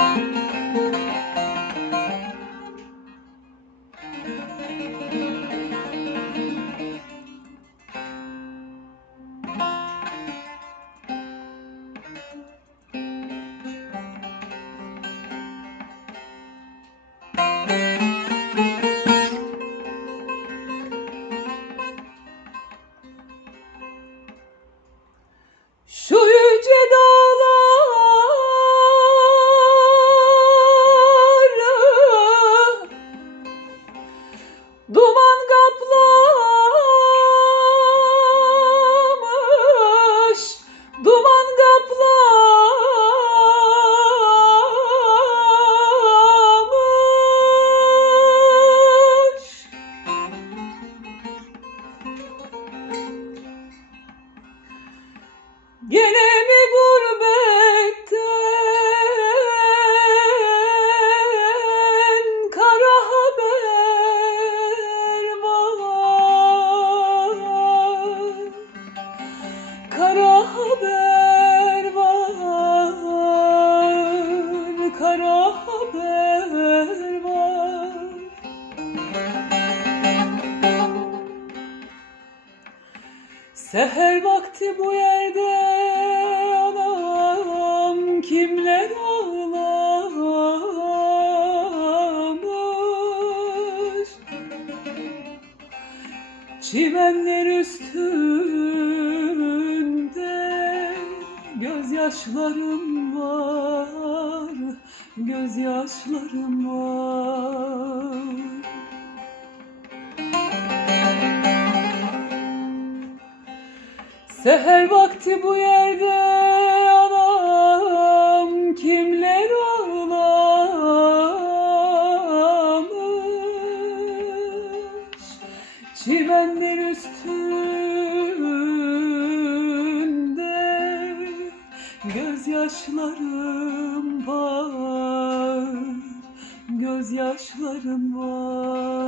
Música Duman kaplamış, duman kaplamış. Gene Seher vakti bu yerde anam kimler ağlamış? Çimenler üstünde gözyaşlarım var Gözyaşlarım var Seher vakti bu yerde anam kimler ağlamış? Çimenler üstünde gözyaşlarım var Gözyaşlarım var